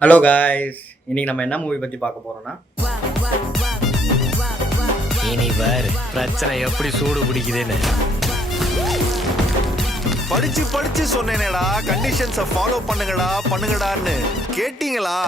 Hello guys, இன்னைக்கு நம்ம என்ன மூவி பத்தி பார்க்க போறோம்னா இனி பாரு பிரச்சனை எப்படி சூடு பிடிக்குதுன்னு. படிச்சு படிச்சு சொன்னேனேடா, கண்டிஷன்ஸை ஃபாலோ பண்ணுங்கடான்னு கேட்டீங்களா?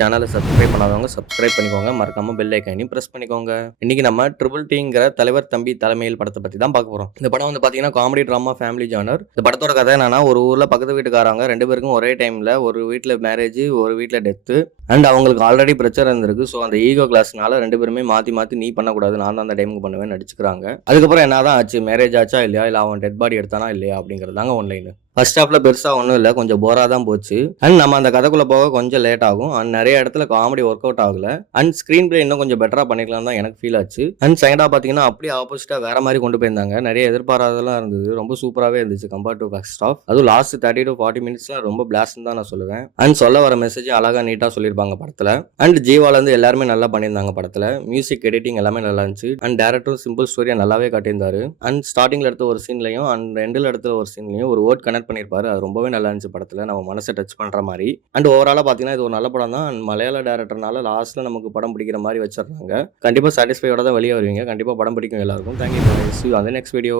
சேனலை சப்ஸ்கிரைப் பண்ணாதவங்க சப்ஸ்கிரைப் பண்ணிக்கோங்க, மறக்காம பெல் ஐக்கானையும் பிரஸ் பண்ணிக்கோங்க. இன்னைக்கு நம்ம ட்ரிபிள் டிங்கிற தலைவர் தம்பி தலைமையில் படத்தை பத்தி தான் பார்க்க போறோம். இந்த படம் வந்து பாத்தீங்கன்னா காமெடி டிராமா ஃபேமிலி ஜானர். இந்த படத்தோட கதை என்னன்னா, ஒரு ஊர்ல பக்கத்து வீட்டுக்காரங்க ரெண்டு பேருக்கும் ஒரே டைம்ல ஒரு வீட்டுல மேரேஜ், ஒரு வீட்டுல டெத்து அண்ட் அவங்களுக்கு ஆல்ரெடி பிரச்சனை இருந்திருக்கு. ஸோ அந்த ஈகோ கிளாஸ்னால ரெண்டு பேருமே மாத்தி நீ பண்ணக்கூடாது, நான் தான் அந்த டைமுக்கு பண்ணுவேன் நடிச்சுக்கிறாங்க. அதுக்கப்புறம் என்னதான் ஆச்சு, மேரேஜ் ஆச்சா இல்லையா, இல்லை அவன் டெட் பாடி எடுத்தானா இல்லையா அப்படிங்கிறதாங்க ஒன்லைன். ஃபர்ஸ்ட் ஹாஃப்ல பெருசா ஒன்றும் இல்லை, கொஞ்சம் போரா தான் போச்சு. அண்ட் நம்ம அந்த கதைக்குள்ள போக கொஞ்சம் லேட் ஆகும். அண்ட் நிறைய இடத்துல காமெடி ஒர்க் அவுட் ஆகல. அண்ட் ஸ்கிரீன் பிளே இன்னும் கொஞ்சம் பெட்டரா பண்ணிக்கலாம் தான் எனக்கு ஃபீல் ஆச்சு. அண்ட் செகண்ட் ஹாஃப் பாத்தீங்கன்னா அப்படியே ஆப்போசிட்டா வேற மாதிரி கொண்டு போயிருந்தாங்க. நிறைய எதிர்பாராதெல்லாம் இருந்தது, ரொம்ப சூப்பராகவே இருந்துச்சு கம்பேர்ட் டு ஃபர்ஸ்ட் ஹாஃப். அதுவும் லாஸ்ட் 30 to 40 மினிட்ஸ்லாம் ரொம்ப பிளாஸ்ட் தான் நான் சொல்லுவேன். அண்ட் சொல்ல வர மெசேஜ் அழகா நீட்டா சொல்லியிருப்பாங்க படத்துல. அண்ட் ஜீவால இருந்து எல்லாருமே நல்லா பண்ணியிருந்தாங்க படத்துல. மியூசிக் எடிட்டிங் எல்லாமே நல்லா இருந்துச்சு. அண்ட் டேரக்டரும் சிம்பிள் ஸ்டோரியா நல்லாவே காட்டியிருந்தாரு. அண்ட் ஸ்டார்டிங்ல எடுத்த ஒரு சீன்லையும் அண்ட் எண்டில் எடுத்த ஒரு சீன்லையும் ஒரு வேர்ட் கனெக்ட் பண்ணியிருப்பாரு. அது ரொம்பவே நல்லா இருந்துச்சு படத்துல, நம்ம மனசை டச் பண்ற மாதிரி. அண்ட் ஓவராலா பாத்தீங்கன்னா இது ஒரு நல்ல படம் தான். அண்ட் மலையாள டேரக்டர்னால லாஸ்ட்ல நமக்கு படம் பிடிக்கிற மாதிரி வச்சிடறாங்க. கண்டிப்பா சாட்டிஸ்ஃபையோட தான் வெளியே வருவீங்க. கண்டிப்பா படம் பிடிக்கும் எல்லாருக்கும். Thank you. See you on the next video.